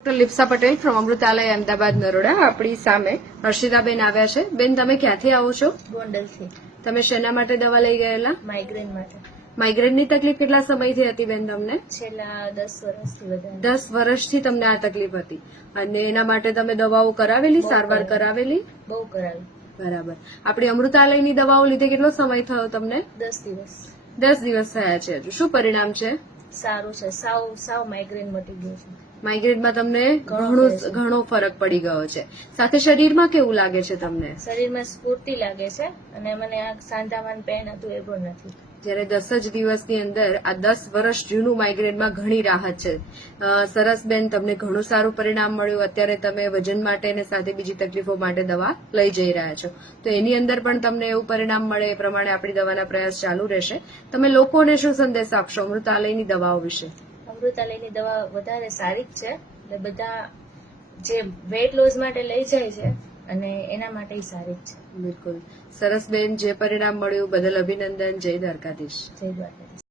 Doctor Lipsa Patel from Amrutalay Ahmedabad Naroda. આપણી સામે હર્ષિતાબેન આવ્યા છે. બેન, તમે ક્યાંથી આવો છો? ગોંડલથી. તમે શેના માટે દવા લઈ ગયેલા? માઇગ્રેન માટે. માઇગ્રેનની તકલીફ કેટલા સમયથી હતી બેન તમને? છેલ્લા 10 વર્ષથી વધારે. 10 વર્ષથી તમને આ તકલીફ હતી અને એના માટે તમે દવાઓ કરાવેલી, સારવાર કરાવેલી? બહુ કરાવી. બરાબર. આપણી અમૃતાલયની દવાઓ લીધે કેટલો સમય થયો તમને? 10 દિવસ. 10 દિવસ થયા છે. શું પરિણામ છે? સારું છે. સાવ માઇગ્રેન મટી ગયું છે. માઇગ્રેનમાં તમને ઘણો ફરક પડી ગયો છે. સાથે શરીરમાં કેવું લાગે છે તમને? શરીરમાં સ્ફૂર્તિ લાગે છે અને મને આ સાંધામાં પેન હતું એ પણ નથી. જયારે 10 જ દિવસની અંદર આ 10 વર્ષ જૂનું માઇગ્રેનમાં ઘણી રાહત છે. સરસ બેન, તમને ઘણું સારું પરિણામ મળ્યું. અત્યારે તમે વજન માટે અને સાથે બીજી તકલીફો માટે દવા લઈ જઈ રહ્યા છો, તો એની અંદર પણ તમને એવું પરિણામ મળે એ પ્રમાણે આપણી દવાના પ્રયાસ ચાલુ રહેશે. તમે લોકોને શું સંદેશ આપશો અમૃતાલયની દવાઓ વિશે? અમૃતાલયની દવા વધારે સારી જ છે એટલે બધા જે વેટ લોસ માટે લઈ જાય છે અને એના માટે સારી જ છે. બિલકુલ સરસ બેન, જે પરિણામ મળ્યું બદલ અભિનંદન. જય દ્વારકાધીશ. જય દ્વારકાધીશ.